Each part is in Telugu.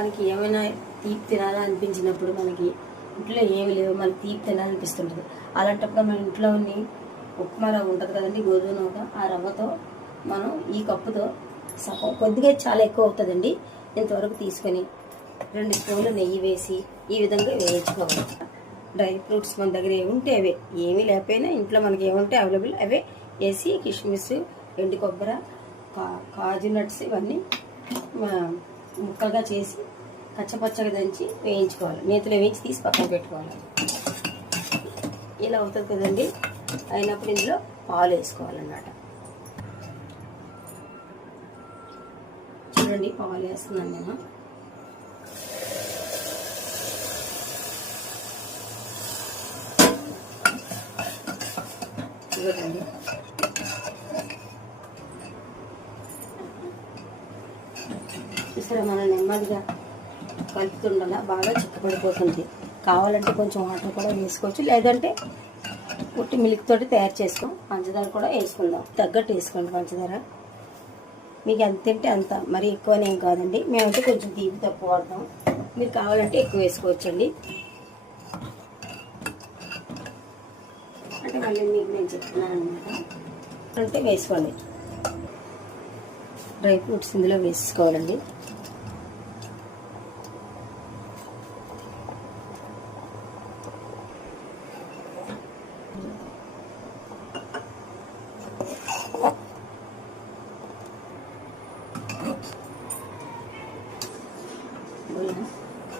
మనకి ఏమైనా తీపి తినాలా అనిపించినప్పుడు, మనకి ఇంట్లో ఏమి లేవు, మనకి తీపి తినాలనిపిస్తుంటుంది. అలాంటప్పుడు మన ఇంట్లో ఉన్న ఉప్మా రవ్వ ఉంటుంది కదండి, గోధుమ రవ్వ, ఆ రవ్వతో మనం ఈ కప్పుతో సగం, కొద్దిగా చాలా ఎక్కువ అవుతుందండి, ఇంతవరకు తీసుకొని 2 స్పూన్లు నెయ్యి వేసి ఈ విధంగా వేయించుకోవాలి. డ్రై ఫ్రూట్స్ మన దగ్గర ఏముంటే అవే, ఏమీ లేకపోయినా ఇంట్లో మనకి ఏముంటే అవైలబుల్ అవే వేసి, కిస్మిస్, ఎండు కొబ్బరి, కాజు నట్స్ ఇవన్నీ ముక్కలుగా చేసి కచ్చపచ్చగా దంచి వేయించుకోవాలి. నేతిలో వేయించి తీసి పక్కన పెట్టుకోవాలి. ఇలా అవుతుంది కదండి. అయినప్పుడు ఇందులో పాలు వేసుకోవాలన్నమాట. చూడండి, పాలు వేస్తున్నాను నేను. చూడండి, చూసారా, మనం నెమ్మదిగా కలుపుతుండాల, బాగా చిక్కపడిపోతుంది. కావాలంటే కొంచెం వాటర్ కూడా వేసుకోవచ్చు, లేదంటే పుట్టి మిల్క్ తోటి తయారు చేసుకోం. పంచదార కూడా వేసుకుందాం, తగ్గట్టు వేసుకోండి పంచదార. మీకు ఎంత తింటే అంత, మరి ఎక్కువనేం కాదండి. మేమైతే కొంచెం తీపి తక్కువ వాడతాం, మీరు కావాలంటే ఎక్కువ వేసుకోవచ్చండి. అంటే మళ్ళీ మీకు నేను చెప్తున్నాను అనమాట. అంటే వేసుకోండి, డ్రై ఫ్రూట్స్ ఇందులో వేసుకోవాలండి.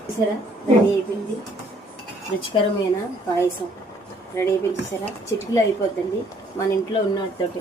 చూసారా, రెడీ అయిపోయింది. రుచికరమైన పాయసం రెడీ అయిపోయింది. చూసారా, చిటికలో అయిపోద్దండి. మన ఇంట్లో ఉన్నతోటి